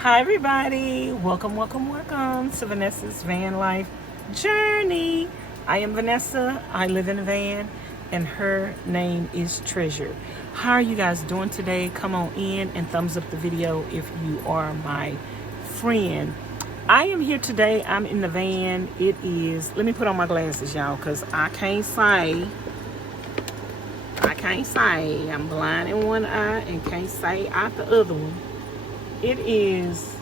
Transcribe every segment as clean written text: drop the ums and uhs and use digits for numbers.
Hi everybody, welcome to Vanessa's van life journey. I am Vanessa, I live in a van, and her name is Treasure. How are you guys doing today? Come on in and thumbs up the video if you are my friend. I am here today, I'm in the van. It is, let me put on my glasses y'all, because I can't say, I'm blind in one eye and can't say out the other one. It is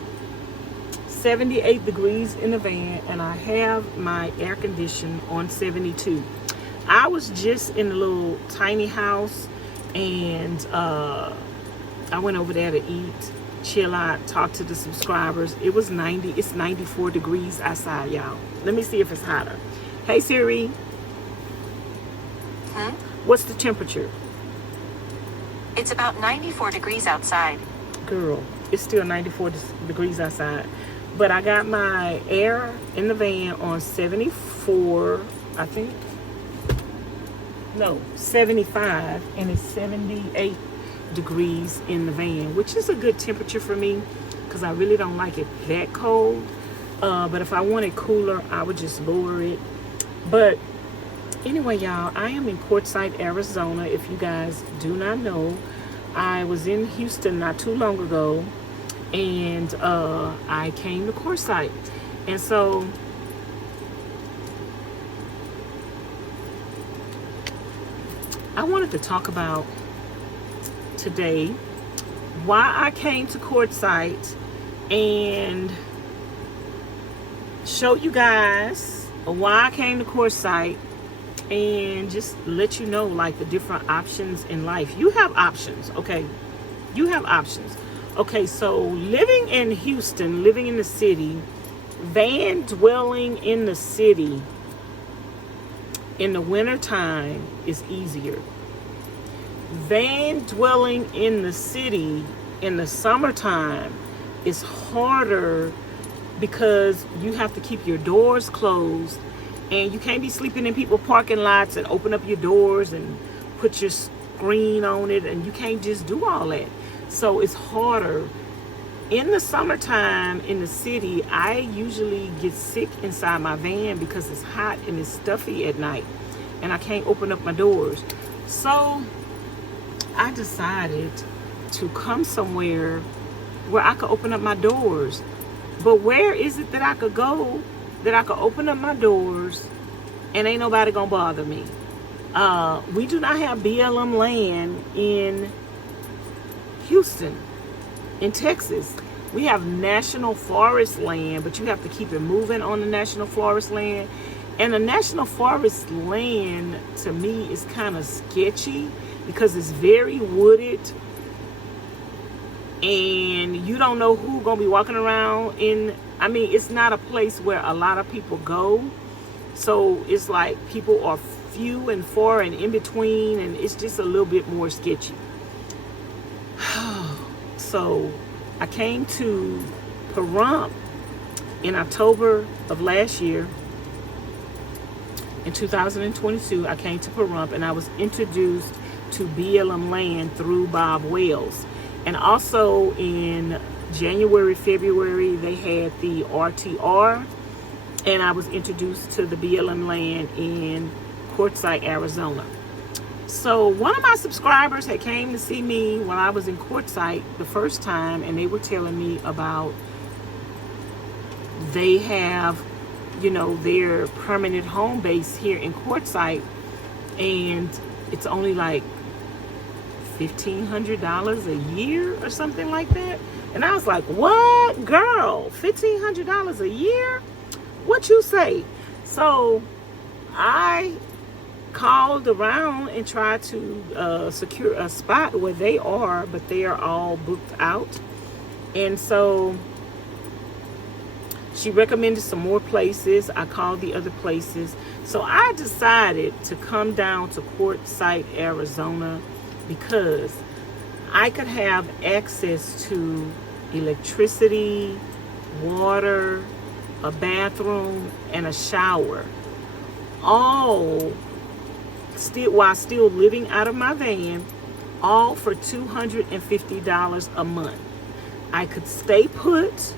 78 degrees in the van and I have my air condition on 72. I was just in a little tiny house and I went over there to eat, chill out, talk to the subscribers. It was 90, it's 94 degrees outside, y'all. Let me see if it's hotter. Hey Siri. What's the temperature? It's about 94 degrees outside. Girl, it's still 94 degrees outside. But I got my air in the van on 74, I think. No, 75, and it's 78 degrees in the van, which is a good temperature for me because I really don't like it that cold. But if I want it cooler, I would just lower it. But anyway, y'all, I am in Quartzsite, Arizona. If you guys do not know, I was in Houston not too long ago, and I came to Quartzsite. And so I wanted to talk about today why I came to Quartzsite and show you guys why I came to Quartzsite and just let you know like the different options in life. You have options, okay? You have options. Okay, so living in Houston, living in the city, van dwelling in the city in the winter time is easier. Van dwelling in the city in the summertime is harder because you have to keep your doors closed and you can't be sleeping in people's parking lots and open up your doors and put your screen on it, and you can't just do all that. So it's harder. In the summertime in the city, I usually get sick inside my van because it's hot and it's stuffy at night and I can't open up my doors. So I decided to come somewhere where I could open up my doors. But where is it that I could go that I could open up my doors and ain't nobody gonna bother me? We do not have BLM land in Houston, in Texas. We have national forest land, but you have to keep it moving on the national forest land. And the national forest land to me is kind of sketchy because it's very wooded and you don't know who's gonna be walking around in. I mean, it's not a place where a lot of people go, so it's like people are few and far and in between, and it's just a little bit more sketchy. So I came to Pahrump in October of last year. In 2022, I came to Pahrump and I was introduced to BLM land through Bob Wells. And also in January, February, they had the RTR, and I was introduced to the BLM land in Quartzsite, Arizona. So one of my subscribers had came to see me when I was in Quartzsite the first time, and they were telling me about they have, you know, their permanent home base here in Quartzsite, and it's only like $1,500 a year or something like that. And I was like, what, girl, $1,500 a year? What you say? So I called around and tried to secure a spot where they are, but they are all booked out. And so she recommended some more places. I called the other places. So I decided to come down to Quartzsite, Arizona, because I could have access to electricity, water, a bathroom, and a shower, all still while still living out of my van, all for $250 a month. I could stay put.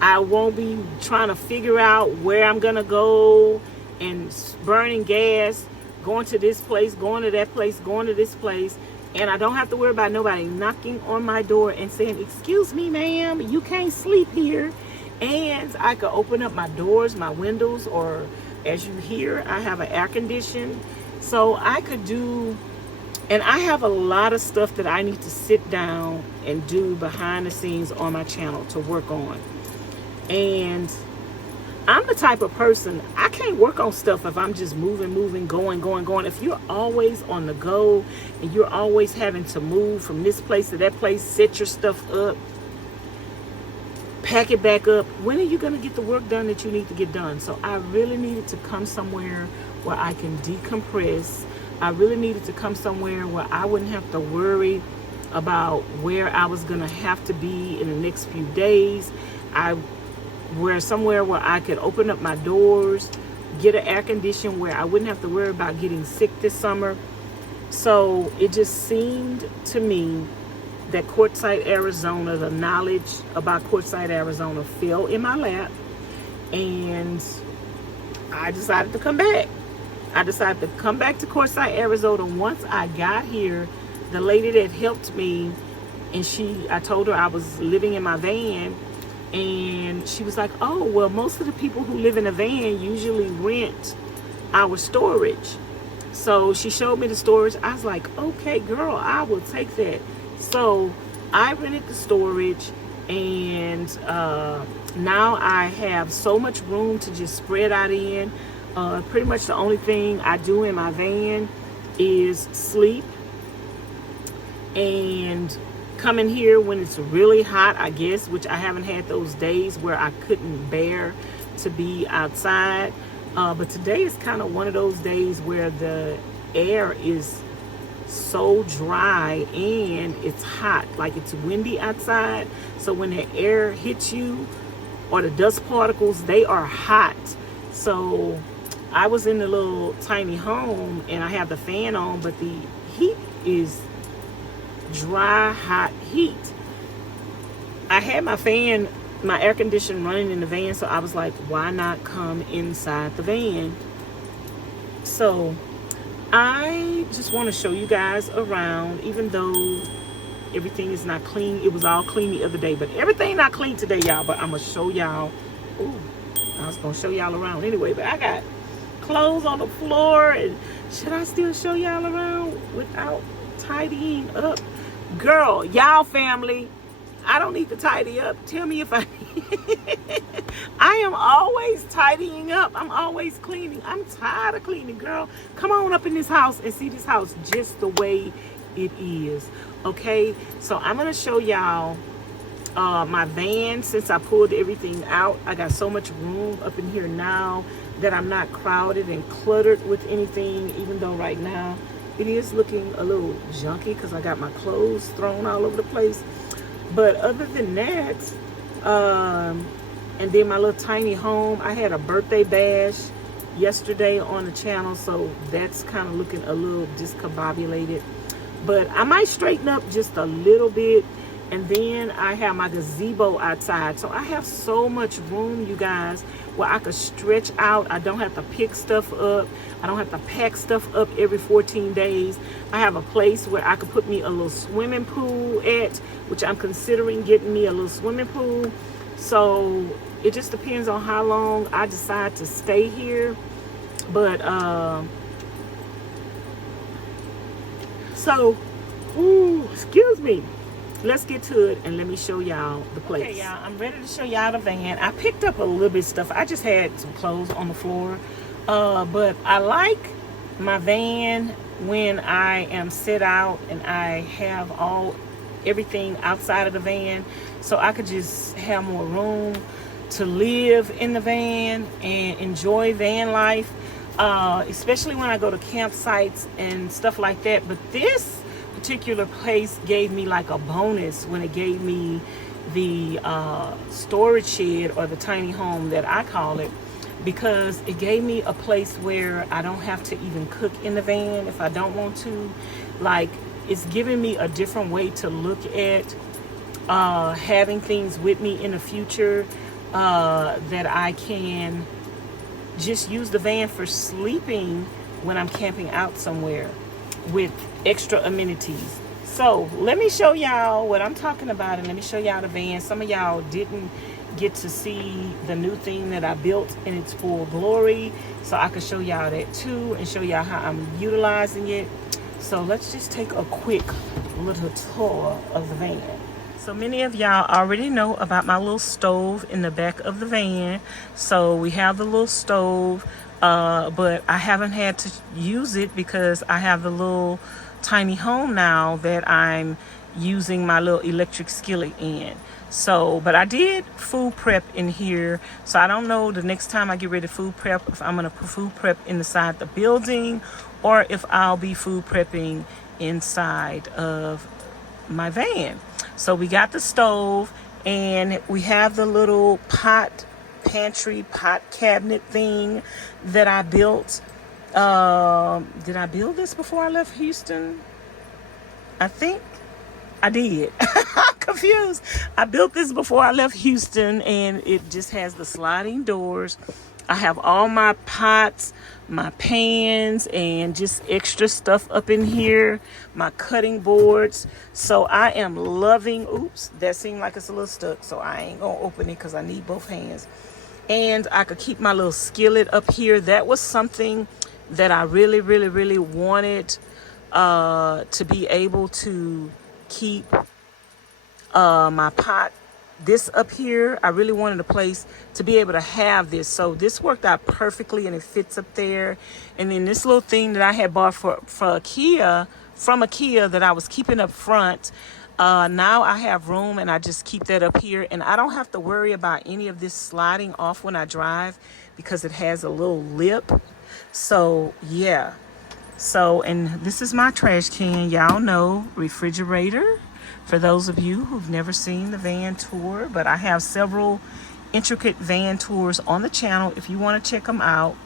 I won't be trying to figure out where I'm gonna go and burning gas, going to this place, going to that place, going to this place. And I don't have to worry about nobody knocking on my door and saying, excuse me, ma'am, you can't sleep here. And I could open up my doors, my windows, or as you hear, I have an air condition. So I could do, and I have a lot of stuff that I need to sit down and do behind the scenes on my channel to work on. And I'm the type of person, I can't work on stuff if I'm just moving, going. If you're always on the go and you're always having to move from this place to that place, set your stuff up, pack it back up, when are you going to get the work done that you need to get done? So I really needed to come somewhere where I can decompress. I really needed to come somewhere where I wouldn't have to worry about where I was going to have to be in the next few days. Somewhere where I could open up my doors, get an air condition where I wouldn't have to worry about getting sick this summer. So it just seemed to me that Quartzsite, Arizona, the knowledge about Quartzsite, Arizona fell in my lap, and I decided to come back. I decided to come back to Quartzsite, Arizona. Once I got here, the lady that helped me, and I told her I was living in my van, and she was like, oh, well, most of the people who live in a van usually rent our storage. So she showed me the storage. I was like, okay, girl, I will take that. So I rented the storage, and now I have so much room to just spread out in. Pretty much the only thing I do in my van is sleep and come in here when it's really hot, I guess, which I haven't had those days where I couldn't bear to be outside. But today is kind of one of those days where the air is so dry and it's hot, like it's windy outside. So when the air hits you, or the dust particles, they are hot. So I was in the little tiny home and I have the fan on, but the heat is dry, hot heat. I had my fan, my air conditioner running in the van, so I was like, why not come inside the van? So I just want to show you guys around, even though everything is not clean. It was all clean the other day, but everything not clean today, y'all. But I'm gonna show y'all. Ooh, I was gonna show y'all around anyway, but I got clothes on the floor, and should I still show y'all around without tidying up? Girl, y'all family, I don't need to tidy up. Tell me if I I am always tidying up. I'm always cleaning. I'm tired of cleaning, girl. Come on up in this house and see this house just the way it is. Okay, so I'm gonna show y'all my van. Since I pulled everything out, I got so much room up in here now that I'm not crowded and cluttered with anything, even though right now it is looking a little junky because I got my clothes thrown all over the place. But other than that, and then my little tiny home, I had a birthday bash yesterday on the channel, so that's kind of looking a little discombobulated. But I might straighten up just a little bit. And then I have my gazebo outside. So I have so much room, you guys, where I could stretch out. I don't have to pick stuff up. I don't have to pack stuff up every 14 days. I have a place where I could put me a little swimming pool at, which I'm considering getting me a little swimming pool. So it just depends on how long I decide to stay here. But, excuse me. Let's get to it and let me show y'all the place. Okay, y'all, I'm ready to show y'all the van. I picked up a little bit of stuff. I just had some clothes on the floor. But I like my van when I am set out and I have everything outside of the van, so I could just have more room to live in the van and enjoy van life, especially when I go to campsites and stuff like that. But this particular place gave me like a bonus when it gave me the storage shed, or the tiny home that I call it, because it gave me a place where I don't have to even cook in the van if I don't want to. Like, it's giving me a different way to look at having things with me in the future, that I can just use the van for sleeping when I'm camping out somewhere with extra amenities. So let me show y'all what I'm talking about, and let me show y'all the van. Some of y'all didn't get to see the new thing that I built in its full glory, so I could show y'all that too and show y'all how I'm utilizing it. So let's just take a quick little tour of the van. So many of y'all already know about my little stove in the back of the van. So we have the little stove, but I haven't had to use it because I have the little tiny home now that I'm using my little electric skillet in. So, but I did food prep in here. So I don't know the next time I get ready to food prep if I'm going to put food prep inside the building or if I'll be food prepping inside of my van. So we got the stove and we have the little pantry pot cabinet thing that I built. Did I build this before I left Houston? I think I did. I'm confused. I built this before I left Houston, and it just has the sliding doors. I have all my pots, my pans, and just extra stuff up in here, my cutting boards. So I am loving, oops, that seemed like it's a little stuck, so I ain't gonna open it because I need both hands. And I could keep my little skillet up here. That was something that I really, really, really wanted to be able to keep my pot this up here. I really wanted a place to be able to have this, so this worked out perfectly and it fits up there. And then this little thing that I had bought from IKEA that I was keeping up front, now I have room and I just keep that up here, and I don't have to worry about any of this sliding off when I drive because it has a little lip. So yeah, so, and this is my trash can, y'all know, refrigerator, for those of you who've never seen the van tour. But I have several intricate van tours on the channel if you want to check them out.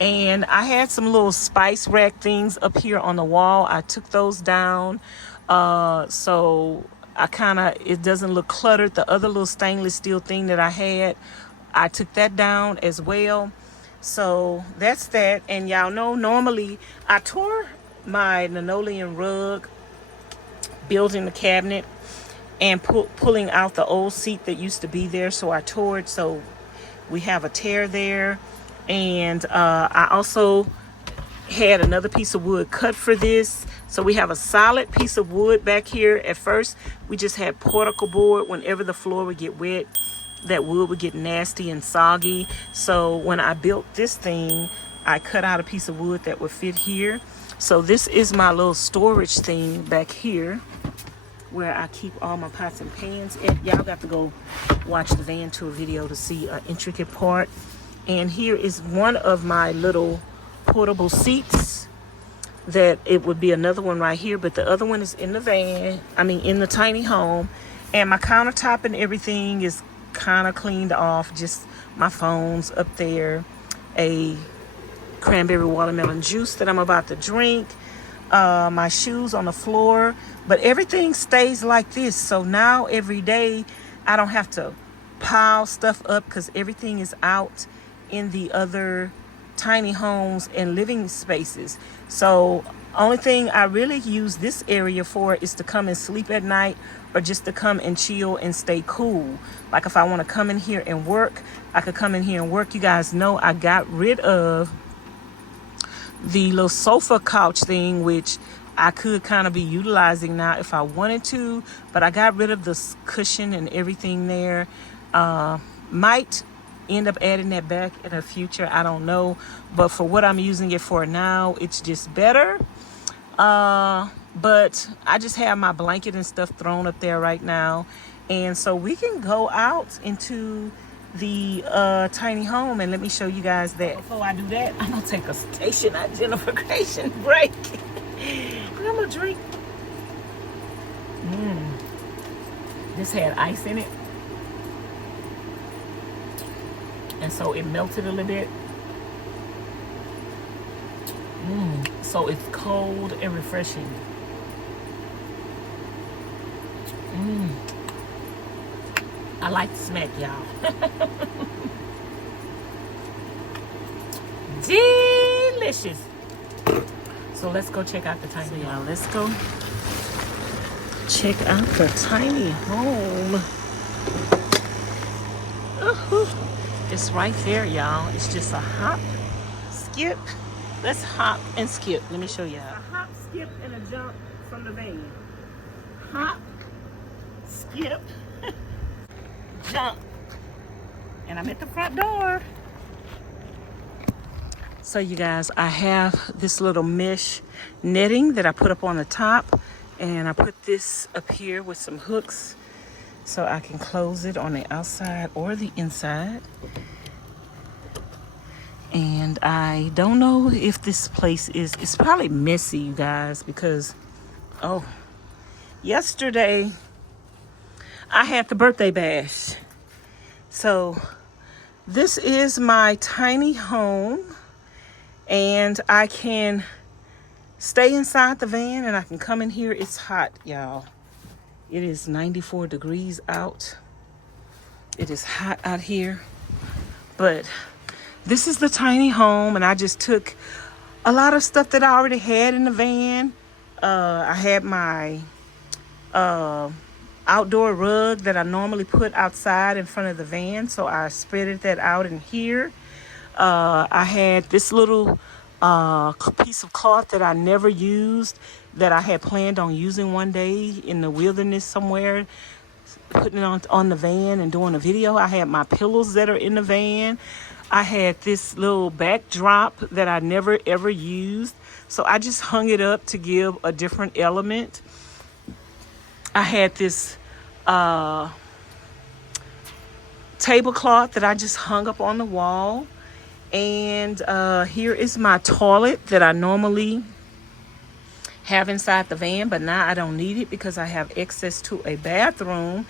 And I had some little spice rack things up here on the wall. I took those down, so it doesn't look cluttered. The other little stainless steel thing that I had, I took that down as well. So that's that. And y'all know, normally I tore my linoleum rug building the cabinet and pulling out the old seat that used to be there. So I tore it, so we have a tear there. And I also had another piece of wood cut for this. So we have a solid piece of wood back here. At first we just had particle board. Whenever the floor would get wet, that wood would get nasty and soggy. So when I built this thing, I cut out a piece of wood that would fit here. So this is my little storage thing back here where I keep all my pots and pans. And y'all got to go watch the van tour video to see an intricate part. And here is one of my little portable seats that it would be another one right here, but the other one is in the van, in the tiny home. And my countertop and everything is kind of cleaned off. Just my phone's up there, a cranberry watermelon juice that I'm about to drink, my shoes on the floor, but everything stays like this. So now every day I don't have to pile stuff up because everything is out in the other tiny homes and living spaces. So only thing I really use this area for is to come and sleep at night, or just to come and chill and stay cool. Like if I want to come in here and work, I could come in here and work. You guys know I got rid of the little sofa couch thing, which I could kind of be utilizing now if I wanted to, but I got rid of the cushion and everything there. Might end up adding that back in the future, I don't know, but for what I'm using it for now, it's just better. But I just have my blanket and stuff thrown up there right now, and so we can go out into the tiny home and let me show you guys that. Before I do that, I'm gonna take a station identification break. I'm gonna drink. This had ice in it, and so it melted a little bit. So it's cold and refreshing. I like the smack, y'all. Delicious. So let's go check out the tiny home. Y'all, let's go check out the tiny home. It's right there, y'all. It's just a hop, skip. Let's hop and skip. Let me show you how. A hop, skip, and a jump from the van. Hop, skip, jump. And I'm at the front door. So you guys, I have this little mesh netting that I put up on the top, and I put this up here with some hooks so I can close it on the outside or the inside. And I don't know if this place it's probably messy, you guys, because yesterday I had the birthday bash. So this is my tiny home, and I can stay inside the van and I can come in here. It's hot, y'all. It is 94 degrees out. It is hot out here. But this is the tiny home, and I just took a lot of stuff that I already had in the van. I had my outdoor rug that I normally put outside in front of the van, so I spreaded that out in here. I had this little piece of cloth that I never used that I had planned on using one day in the wilderness somewhere, putting it on the van and doing a video. I had my pillows that are in the van. I had this little backdrop that I never ever used, so I just hung it up to give a different element. I had this tablecloth that I just hung up on the wall. And here is my toilet that I normally have inside the van, but now I don't need it because I have access to a bathroom.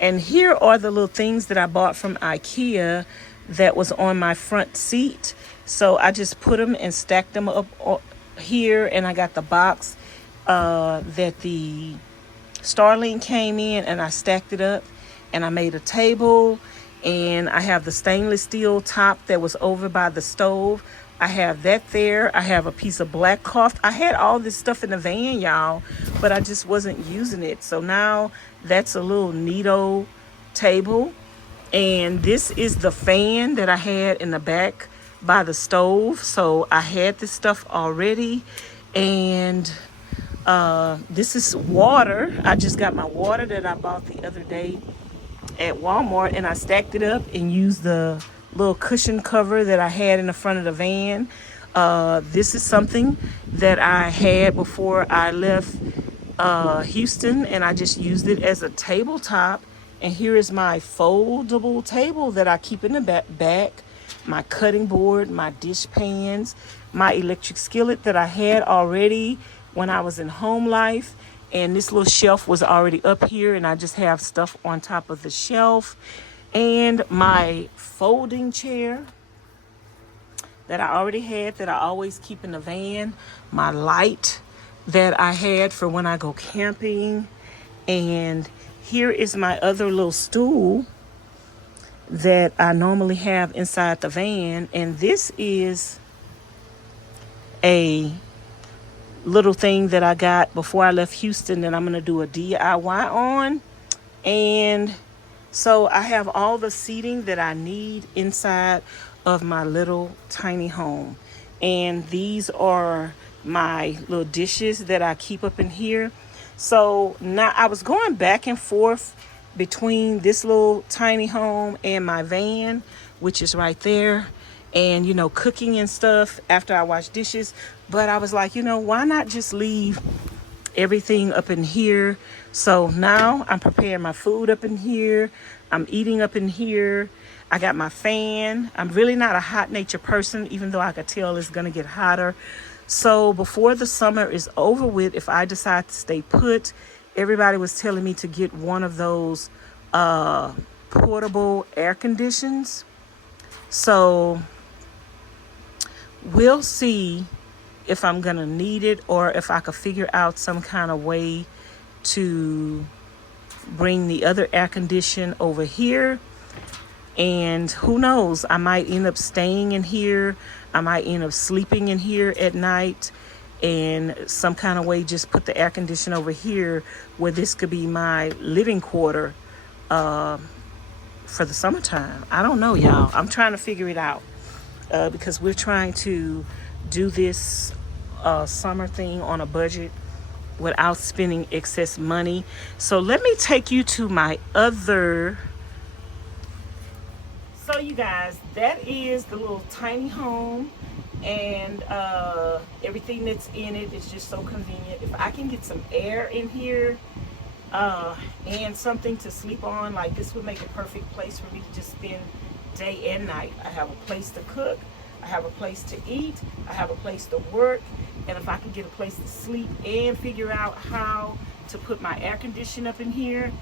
And here are the little things that I bought from IKEA that was on my front seat. So I just put them and stacked them up here, and I got the box that the Starlink came in, and I stacked it up, and I made a table. And I have the stainless steel top that was over by the stove. I have that there. I have a piece of black cloth. I had all this stuff in the van, y'all, but I just wasn't using it. So now that's a little neato table. And this is the fan that I had in the back by the stove. So I had this stuff already. And this is water. I just got my water that I bought the other day at Walmart, and I stacked it up and used the little cushion cover that I had in the front of the van. This is something that I had before I left Houston, and I just used it as a tabletop. And here is my foldable table that I keep in the back, my cutting board, my dish pans, my electric skillet that I had already when I was in Home Life. And this little shelf was already up here, and I just have stuff on top of the shelf. And my folding chair that I already had that I always keep in the van. My light that I had for when I go camping. And here is my other little stool that I normally have inside the van. And this is a little thing that I got before I left Houston that I'm going to do a DIY on. And so I have all the seating that I need inside of my little tiny home. And these are my little dishes that I keep up in here. So now I was going back and forth between this little tiny home and my van, which is right there, and cooking and stuff after I wash dishes. But I was like, why not just leave everything up in here? So now I'm preparing my food up in here. I'm eating up in here. I got my fan. I'm really not a hot nature person, even though I could tell it's going to get hotter. So before the summer is over with, if I decide to stay put, everybody was telling me to get one of those portable air conditions. So we'll see if I'm gonna need it, or if I could figure out some kind of way to bring the other air condition over here. And who knows, I might end up staying in here. I might end up sleeping in here at night, and some kind of way just put the air conditioner over here where this could be my living quarter for the summertime. I don't know, y'all. I'm trying to figure it out because we're trying to do this summer thing on a budget without spending excess money. So let me take you to my other. So you guys, that is the little tiny home, and everything that's in it is just so convenient. If I can get some air in here and something to sleep on, like this would make a perfect place for me to just spend day and night. I have a place to cook, I have a place to eat, I have a place to work, and if I can get a place to sleep and figure out how to put my air conditioner up in here,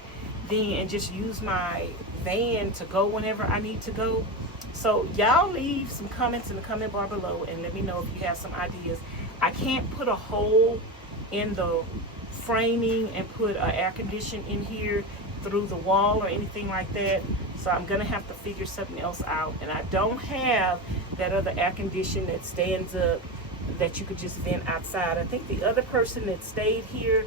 then and just use my van to go whenever I need to go. So y'all leave some comments in the comment bar below and let me know if you have some ideas. I can't put a hole in the framing and put an air conditioner in here through the wall or anything like that, so I'm gonna have to figure something else out. And I don't have that other air conditioner that stands up that you could just vent outside. I think the other person that stayed here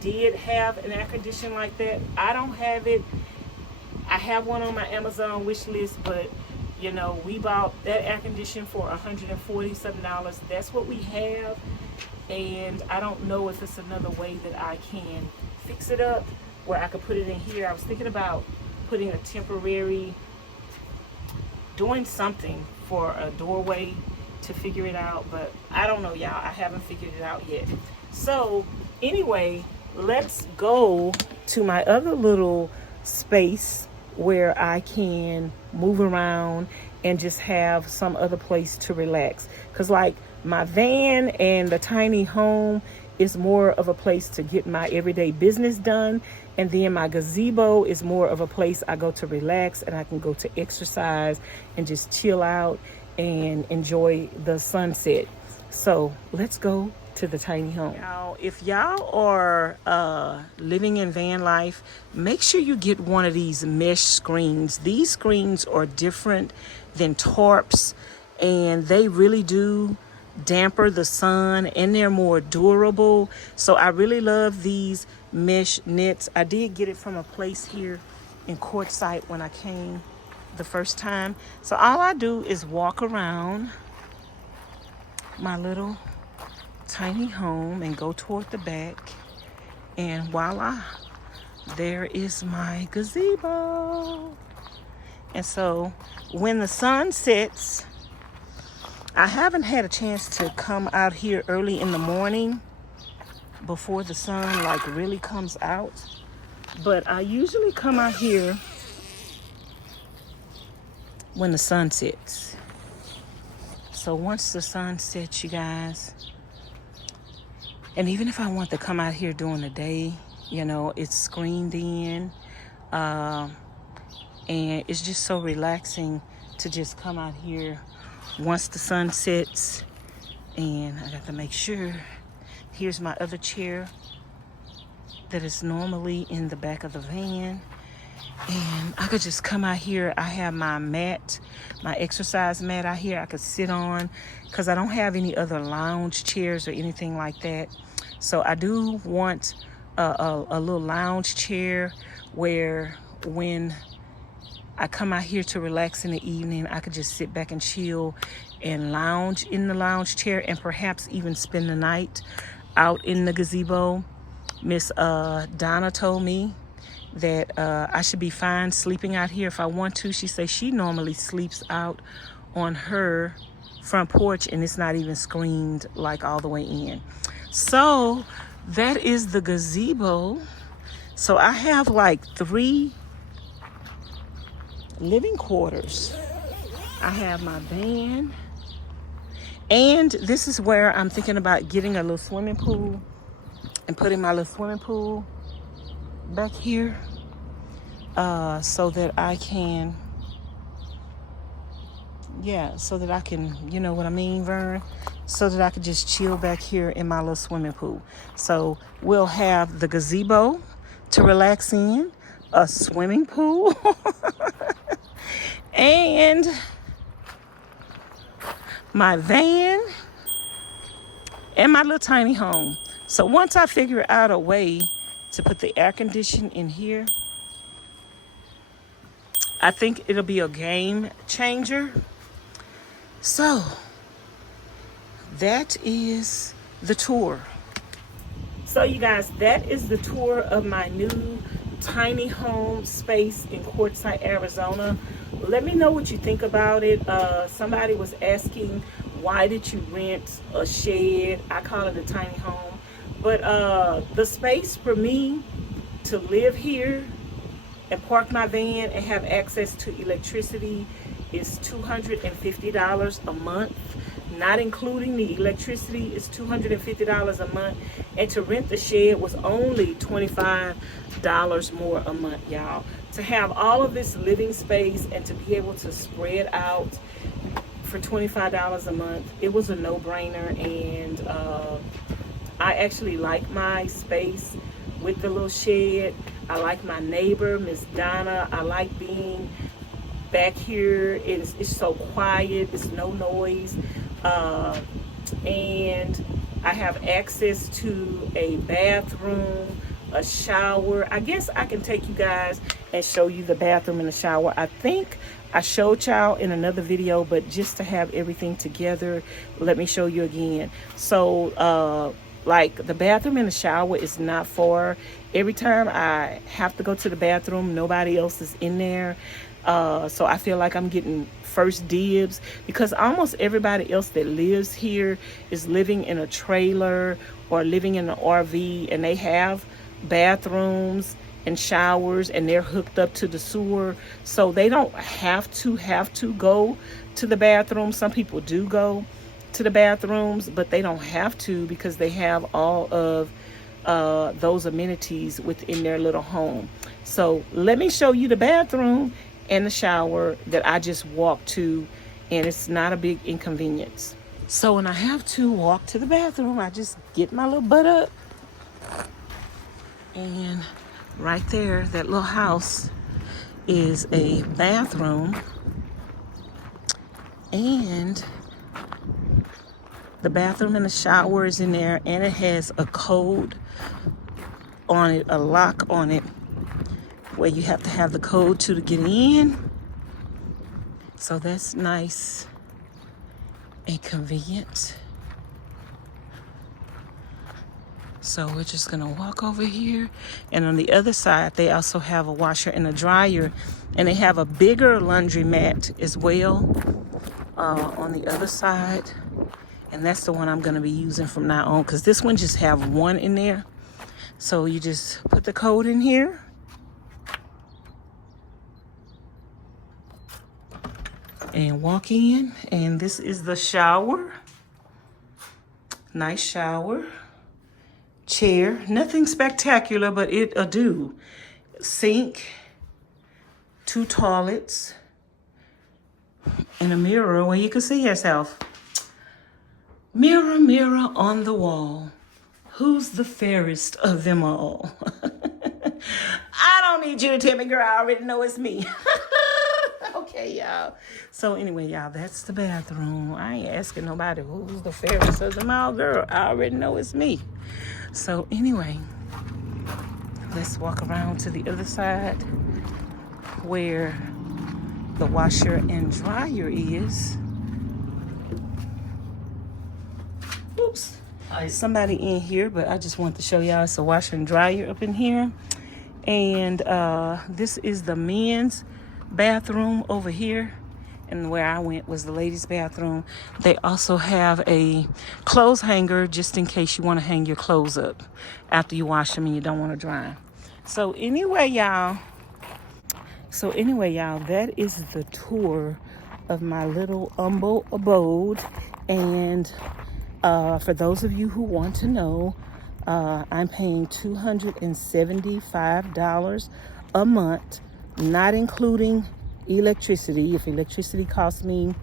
did have an air conditioner like that. I don't have it. I have one on my Amazon wish list, but you know, we bought that air conditioner for $147. That's what we have, and I don't know if it's another way that I can fix it up where I could put it in here. I was thinking about putting a temporary, doing something for a doorway to figure it out, but I don't know, y'all. I haven't figured it out yet. So anyway, let's go to my other little space where I can move around and just have some other place to relax. Because like my van and the tiny home is more of a place to get my everyday business done, and then my gazebo is more of a place I go to relax, and I can go to exercise and just chill out and enjoy the sunset. So let's go to the tiny home. Now, if y'all are living in van life, make sure you get one of these mesh screens. These screens are different than tarps, and they really do damper the sun, and they're more durable. So I really love these mesh nets. I did get it from a place here in Quartzsite when I came the first time. So all I do is walk around my little tiny home and go toward the back, and voila, there is my gazebo. And so when the sun sets, I haven't had a chance to come out here early in the morning before the sun like really comes out, but I usually come out here when the sun sets. So once the sun sets, you guys, and even if I want to come out here during the day, you know, it's screened in, and it's just so relaxing to just come out here once the sun sets. And I got to make sure, here's my other chair that is normally in the back of the van, and I could just come out here. I have my mat, my exercise mat out here I could sit on, because I don't have any other lounge chairs or anything like that. So I do want a little lounge chair where when I come out here to relax in the evening, I could just sit back and chill and lounge in the lounge chair, and perhaps even spend the night out in the gazebo. Miss Donna told me that I should be fine sleeping out here if I want to. She says she normally sleeps out on her front porch, and it's not even screened like all the way in. So that is the gazebo. So I have like 3 living quarters. I have my van, and this is where I'm thinking about getting a little swimming pool and putting my little swimming pool back here, so that I can, so that I can, you know what I mean, Vern? So that I could just chill back here in my little swimming pool. So we'll have the gazebo to relax in, a swimming pool, and my van, and my little tiny home. So once I figure out a way to put the air conditioning in here, I think it'll be a game changer. So that is the tour. So you guys, that is the tour of my new tiny home space in Quartzsite, Arizona. Let me know what you think about it. Somebody was asking, why did you rent a shed? I call it a tiny home. But the space for me to live here and park my van and have access to electricity is $250 a month. Not including the electricity, is $250 a month. And to rent the shed was only $25 more a month, y'all. To have all of this living space and to be able to spread out for $25 a month, it was a no-brainer. And I actually like my space with the little shed. I like my neighbor, Miss Donna. I like being back here. It's so quiet. It's no noise. And I have access to a bathroom, a shower. I guess I can take you guys and show you the bathroom and the shower. I think I showed y'all in another video, but just to have everything together, let me show you again. So like the bathroom and the shower is not far. Every time I have to go to the bathroom, nobody else is in there. So I feel like I'm getting first dibs, because almost everybody else that lives here is living in a trailer or living in an RV, and they have bathrooms and showers and they're hooked up to the sewer, so they don't have to go to the bathroom. Some people do go to the bathrooms, but they don't have to because they have all of those amenities within their little home. So let me show you the bathroom and the shower that I just walked to, and it's not a big inconvenience. So when I have to walk to the bathroom, I just get my little butt up, and right there, that little house is a bathroom, and the bathroom and the shower is in there, and it has a code on it, a lock on it, where you have to have the code to get in. So that's nice and convenient. So we're just gonna walk over here, and on the other side they also have a washer and a dryer, and they have a bigger laundromat as well on the other side, and that's the one I'm gonna be using from now on, because this one just have one in there. So you just put the code in here, and walk in, and this is the shower. Nice shower. Chair, nothing spectacular, but it'll do. Sink, 2 toilets, and a mirror where you can see yourself. Mirror, mirror on the wall, who's the fairest of them all? I don't need you to tell me, girl, I already know it's me. Okay, y'all. So anyway, y'all, that's the bathroom. I ain't asking nobody who's the fairest of them all, girl. I already know it's me. So anyway, let's walk around to the other side where the washer and dryer is. Oops. There's somebody in here, but I just want to show y'all it's a washer and dryer up in here. And this is the men's bathroom over here, and where I went was the ladies' bathroom. They also have a clothes hanger just in case you want to hang your clothes up after you wash them and you don't want to dry them. So anyway, y'all, that is the tour of my little humble abode. And for those of you who want to know, I'm paying $275 a month, not including electricity. If electricity costs me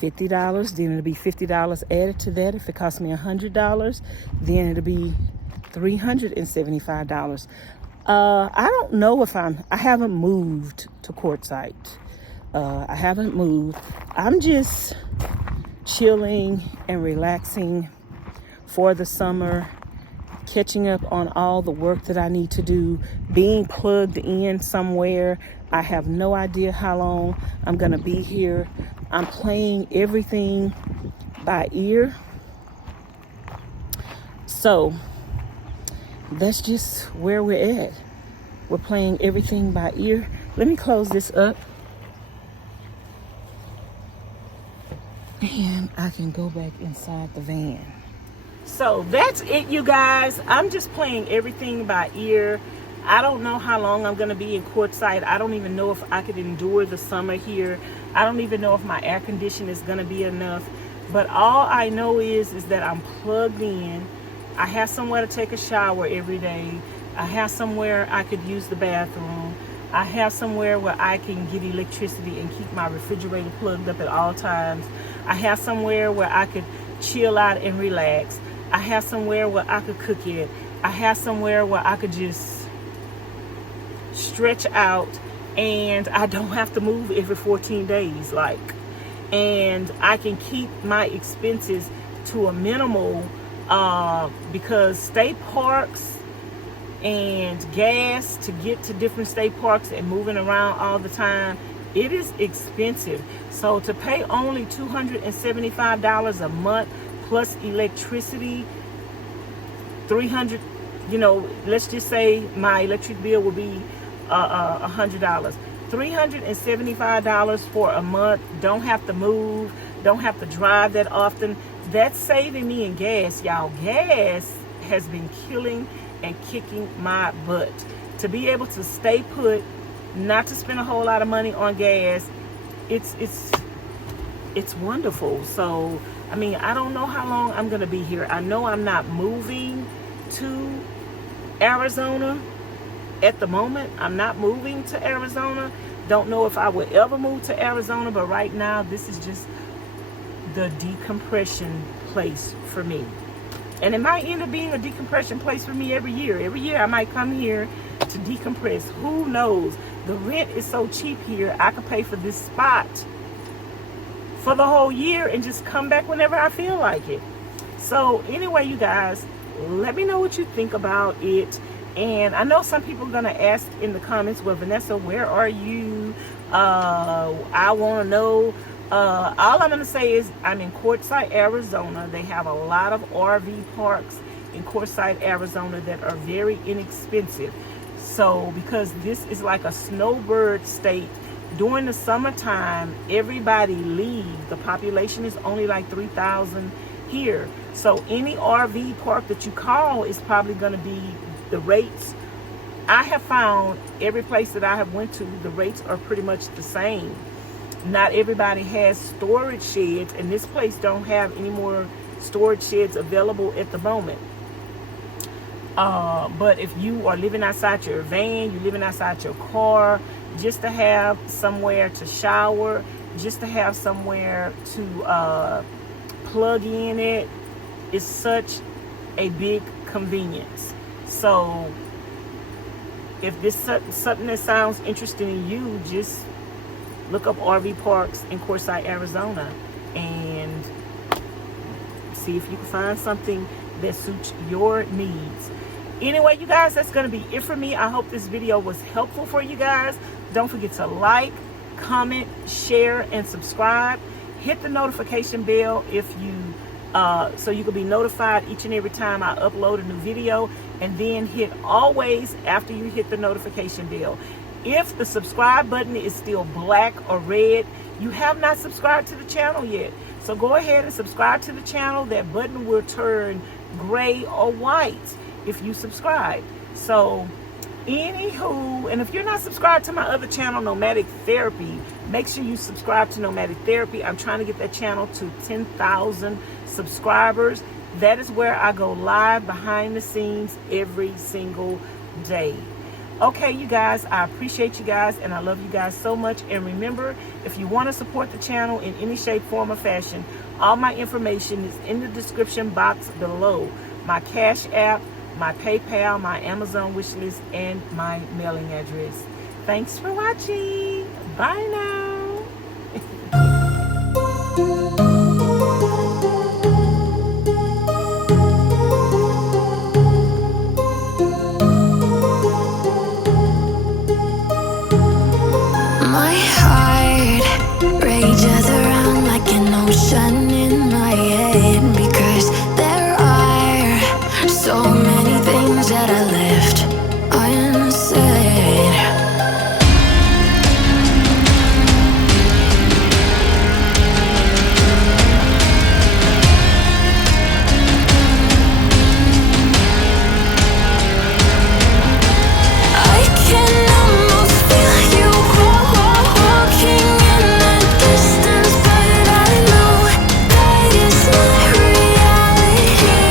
$50, then it'll be $50 added to that. If it costs me $100, then it'll be $375. I don't know if I haven't moved to Quartzsite. I haven't moved. I'm just chilling and relaxing for the summer, catching up on all the work that I need to do, being plugged in somewhere. I have no idea how long I'm going to be here. I'm playing everything by ear. So that's just where we're at. We're playing everything by ear. Let me close this up. And I can go back inside the van. So that's it, you guys. I'm just playing everything by ear. I don't know how long I'm going to be in Quartzsite. I don't even know if I could endure the summer here. I don't even know if my air conditioning is going to be enough. But all I know is that I'm plugged in. I have somewhere to take a shower every day. I have somewhere I could use the bathroom. I have somewhere where I can get electricity and keep my refrigerator plugged up at all times. I have somewhere where I could chill out and relax. I have somewhere where I could cook it. I have somewhere where I could just stretch out, and I don't have to move every 14 days, and I can keep my expenses to a minimal, because state parks and gas to get to different state parks and moving around all the time, it is expensive. So to pay only $275 a month plus electricity, $300, let's just say my electric bill will be $100. $375 for a month. Don't have to move, don't have to drive that often. That's saving me in gas, y'all. Gas has been killing and kicking my butt. To be able to stay put, not to spend a whole lot of money on gas, it's wonderful. So I mean, I don't know how long I'm gonna be here. I know I'm not moving to Arizona at the moment. I'm not moving to Arizona. Don't know if I will ever move to Arizona, but right now this is just the decompression place for me. And it might end up being a decompression place for me every year. Every year I might come here to decompress. Who knows? The rent is so cheap here. I could pay for this spot for the whole year and just come back whenever I feel like it. So anyway, you guys, let me know what you think about it. And I know some people are going to ask in the comments, well, Vanessa, where are you? I want to know. All I'm going to say is I'm in Quartzsite, Arizona. They have a lot of RV parks in Quartzsite, Arizona that are very inexpensive. So because this is like a snowbird state, during the summertime, everybody leaves. The population is only like 3,000 here. So any RV park that you call is probably going to be the rates. I have found every place that I have went to, the rates are pretty much the same. Not everybody has storage sheds, and this place don't have any more storage sheds available at the moment. But if you are living outside your van, you're living outside your car, just to have somewhere to shower, just to have somewhere to plug in it, is such a big convenience. So if this is something that sounds interesting to you, just look up RV parks in Quartzsite, Arizona, and see if you can find something that suits your needs. Anyway, you guys, that's going to be it for me. I hope this video was helpful for you guys. Don't forget to like, comment, share, and subscribe. Hit the notification bell if you so you can be notified each and every time I upload a new video, and then hit always after you hit the notification bell. If the subscribe button is still black or red, you have not subscribed to the channel yet. So go ahead and subscribe to the channel. That button will turn gray or white if you subscribe. So anywho, and if you're not subscribed to my other channel, Nomadic Therapy, make sure you subscribe to Nomadic Therapy. I'm trying to get that channel to 10,000 subscribers. That is where I go live behind the scenes every single day. Okay, you guys, I appreciate you guys, and I love you guys so much. And remember, if you want to support the channel in any shape, form, or fashion, all my information is in the description box below. My Cash App, my PayPal, my Amazon wish list, and my mailing address. Thanks for watching. Bye now. My heart rages around like an ocean in my head, because there are so many things that I left unsaid. I can almost feel you walking in the distance, but I know that it's not reality.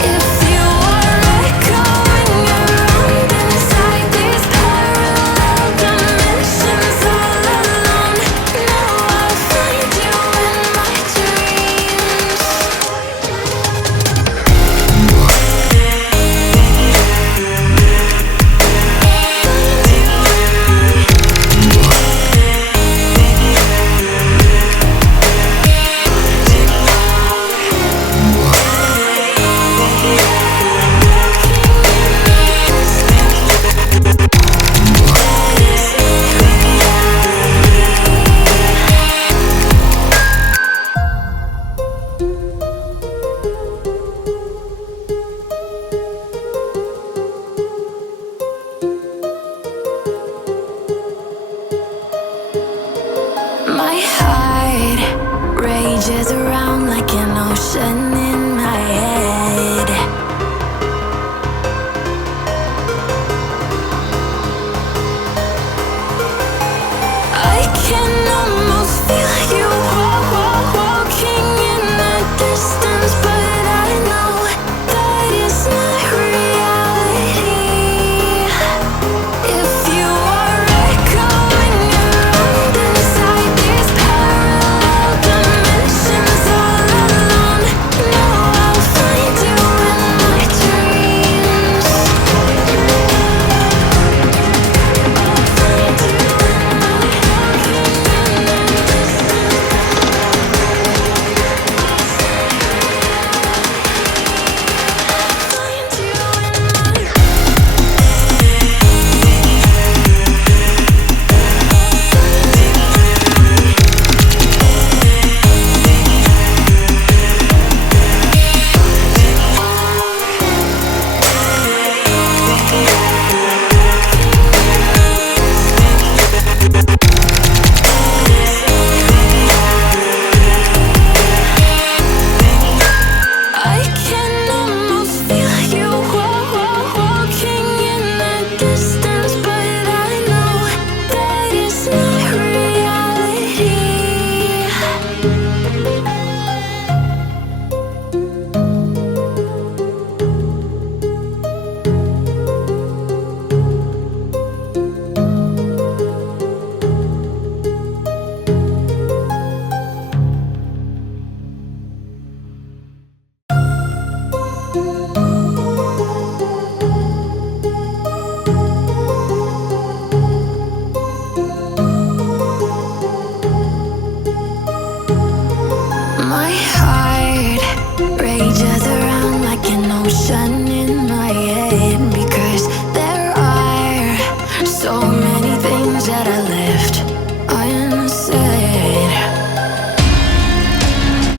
If you are echoing around inside these parallel dimensions all alone, now I'll find you in my dreams. My heart rages around like an ocean in my head. I can almost feel you walking in the distance, but I know that it's not reality. If you are echoing around inside these parallel dimensions all alone, now I'll find you in my dreams. I can almost feel you walking in the distance, but I know that it's not reality. My heart rages around like an ocean in my head, because there are so many things that I left unsaid.